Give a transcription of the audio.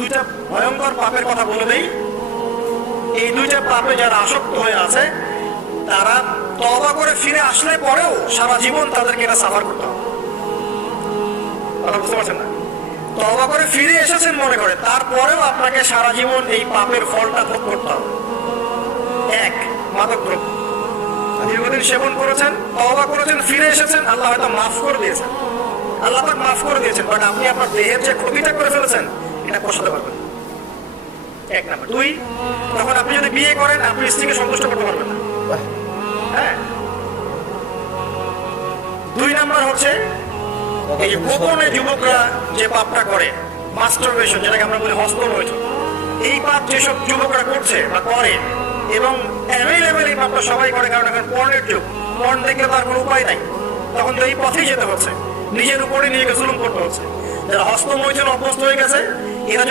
দুইটা ভয়ঙ্কর পাপের কথা বলে দেই। এই দুইটা পাপে যারা আসক্ত হয়ে আছে, তারা তওবা করে ফিরে আসলে পরেও সারা জীবন তাদেরকে এটা সাফার করতে হবে। কথা বুঝতে পারছেন না? তওবা করে ফিরে এসেছেন মনে করে, তারপরেও আপনাকে সারা জীবন এই পাপের ফলটা ভোগ করতে হবে। এক, মাদক দ্রব্য। দীর্ঘদিন সেবন করেছেন, তওবা করেছেন, ফিরে এসেছেন, আল্লাহ হয়তো মাফ করে দিয়েছেন, আল্লাহ পাক মাফ করে দিয়েছেন, বাট আপনি আপনার দেহের যে ক্ষতিটা করে ফেলেছেন এটা পোষাতে পারবেন। এক নাম্বার। দুই, তখন আপনি যদি বিয়ে করেন, আপনি স্ত্রীকে সন্তুষ্ট করতে পারবেন না। হ্যাঁ। দুই নাম্বার হচ্ছে এই যে গোপনে যুবকরা যে পাপটা করে, মাস্টারবেশন, যেটাকে আমরা বলি হস্তমৈথুন, এই পাপ যেসব যুবকরা করছে বা করে, এবং অ্যাভেলেবেল এই পাপটা সবাই করে, কারণ এখন পর্নের যুগ, পর্ন দেখলে তার কোনো উপায় নাই, তখন তো এই পথেই যেতে হচ্ছে, নিজের উপরে নিজেকে জুলুম করতে হচ্ছে। যারা হস্তমৈথুন অভ্যস্ত হয়ে গেছে, এরা